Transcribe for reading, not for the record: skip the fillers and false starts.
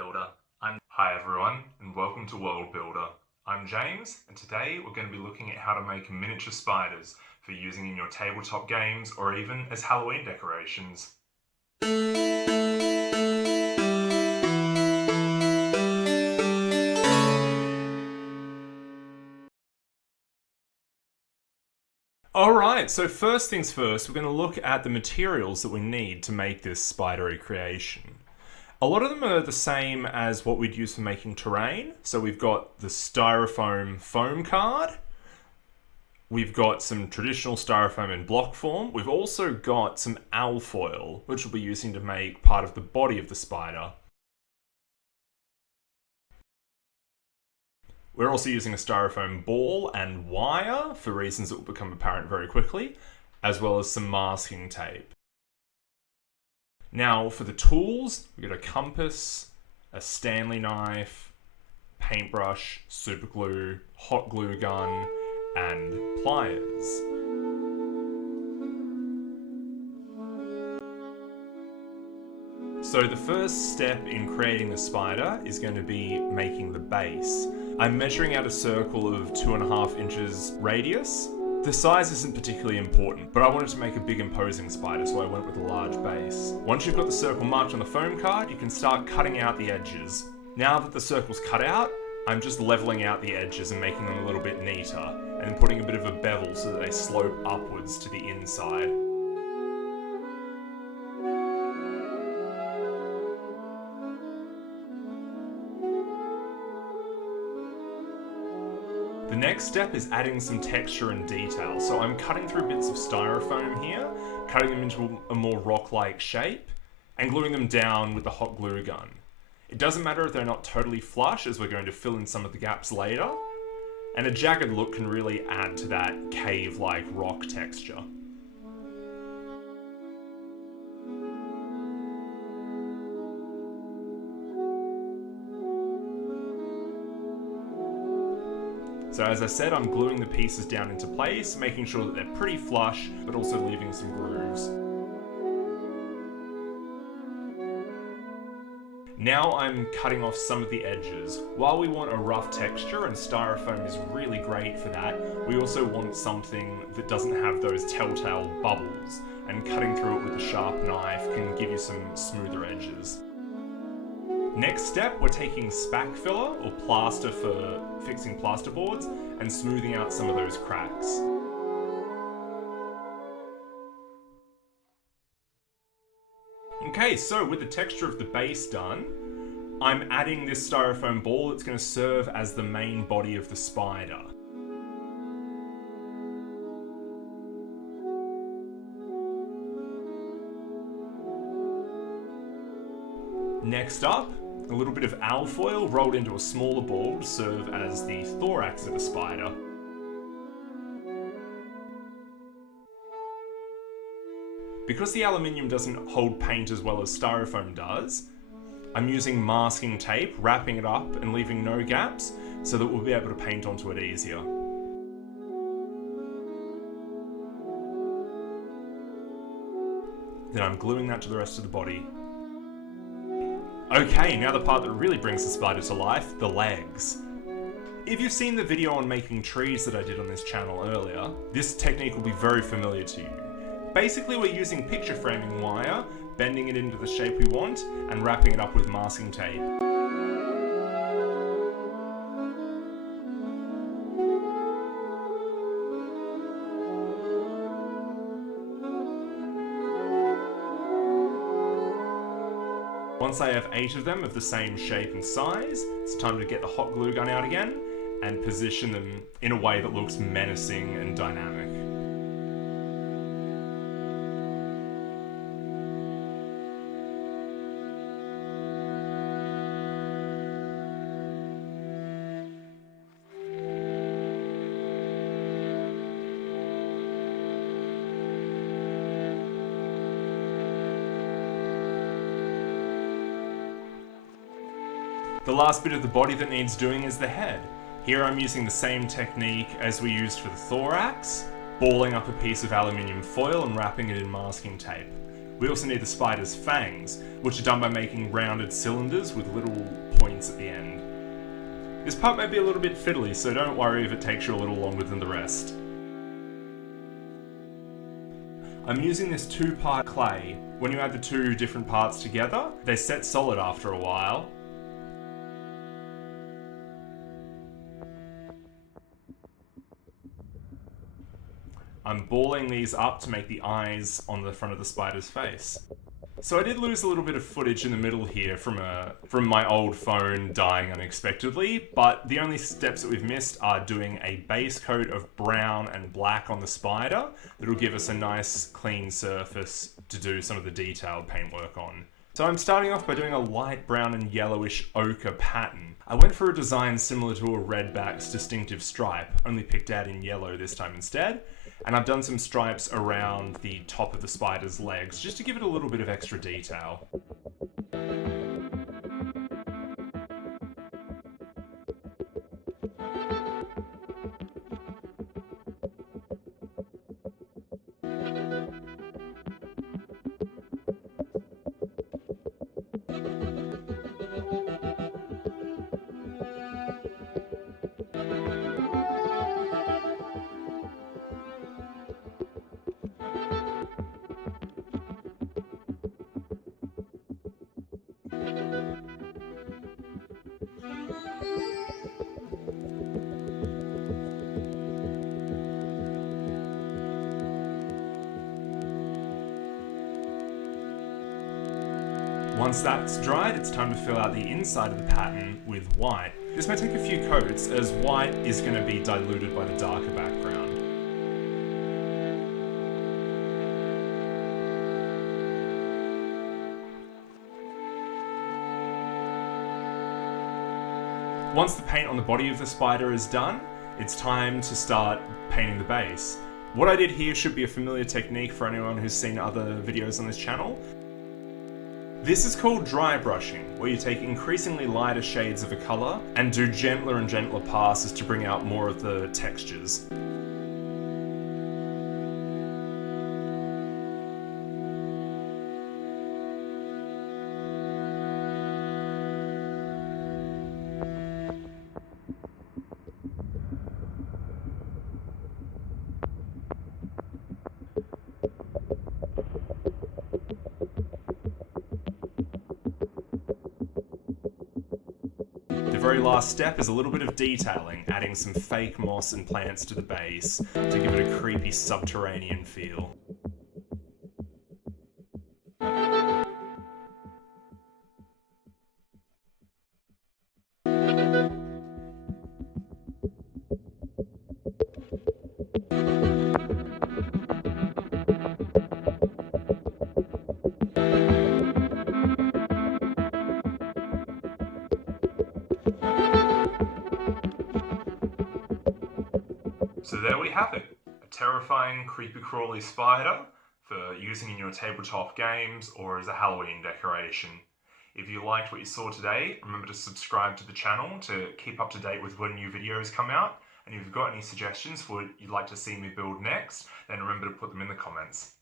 Worldbuilder. Hi everyone, and welcome to Worldbuilder. I'm James, and today we're going to be looking at how to make miniature spiders for using in your tabletop games or even as Halloween decorations. Alright, so first things first, we're going to look at the materials that we need to make this spidery creation. A lot of them are the same as what we'd use for making terrain. So we've got the styrofoam foam card. We've got some traditional styrofoam in block form. We've also got some alfoil, which we'll be using to make part of the body of the spider. We're also using a styrofoam ball and wire for reasons that will become apparent very quickly, as well as some masking tape. Now for the tools, we've got a compass, a Stanley knife, paintbrush, super glue, hot glue gun, and pliers. So the first step in creating the spider is going to be making the base. I'm measuring out a circle of 2.5 inches radius. The size isn't particularly important, but I wanted to make a big imposing spider, so I went with a large base. Once you've got the circle marked on the foam card, you can start cutting out the edges. Now that the circle's cut out, I'm just leveling out the edges and making them a little bit neater, and putting a bit of a bevel so that they slope upwards to the inside. The next step is adding some texture and detail. So I'm cutting through bits of styrofoam here, cutting them into a more rock-like shape, and gluing them down with the hot glue gun. It doesn't matter if they're not totally flush, as we're going to fill in some of the gaps later, and a jagged look can really add to that cave-like rock texture. So as I said, I'm gluing the pieces down into place, making sure that they're pretty flush, but also leaving some grooves. Now I'm cutting off some of the edges. While we want a rough texture, and styrofoam is really great for that, we also want something that doesn't have those telltale bubbles, and cutting through it with a sharp knife can give you some smoother edges. Next step, we're taking spack filler, or plaster for fixing plasterboards, and smoothing out some of those cracks. Okay, so with the texture of the base done, I'm adding this styrofoam ball that's going to serve as the main body of the spider. Next up, a little bit of alfoil rolled into a smaller ball to serve as the thorax of the spider. Because the aluminium doesn't hold paint as well as styrofoam does, I'm using masking tape, wrapping it up and leaving no gaps so that we'll be able to paint onto it easier. Then I'm gluing that to the rest of the body. Okay, now the part that really brings the spider to life, the legs. If you've seen the video on making trees that I did on this channel earlier, this technique will be very familiar to you. Basically, we're using picture framing wire, bending it into the shape we want, and wrapping it up with masking tape. Once I have 8 of them of the same shape and size, it's time to get the hot glue gun out again and position them in a way that looks menacing and dynamic. The last bit of the body that needs doing is the head. Here I'm using the same technique as we used for the thorax, balling up a piece of aluminium foil and wrapping it in masking tape. We also need the spider's fangs, which are done by making rounded cylinders with little points at the end. This part may be a little bit fiddly, so don't worry if it takes you a little longer than the rest. I'm using this 2-part clay. When you add the 2 different parts together, they set solid after a while. I'm balling these up to make the eyes on the front of the spider's face. So I did lose a little bit of footage in the middle here from my old phone dying unexpectedly, but the only steps that we've missed are doing a base coat of brown and black on the spider that'll give us a nice clean surface to do some of the detailed paintwork on. So I'm starting off by doing a light brown and yellowish ochre pattern. I went for a design similar to a redback's distinctive stripe, only picked out in yellow this time instead. And I've done some stripes around the top of the spider's legs, just to give it a little bit of extra detail. Once that's dried, it's time to fill out the inside of the pattern with white. This may take a few coats, as white is going to be diluted by the darker background. Once the paint on the body of the spider is done, it's time to start painting the base. What I did here should be a familiar technique for anyone who's seen other videos on this channel. This is called dry brushing, where you take increasingly lighter shades of a colour and do gentler and gentler passes to bring out more of the textures. The very last step is a little bit of detailing, adding some fake moss and plants to the base to give it a creepy subterranean feel. So there we have it, a terrifying creepy crawly spider for using in your tabletop games or as a Halloween decoration. If you liked what you saw today, remember to subscribe to the channel to keep up to date with when new videos come out. And if you've got any suggestions for what you'd like to see me build next, then remember to put them in the comments.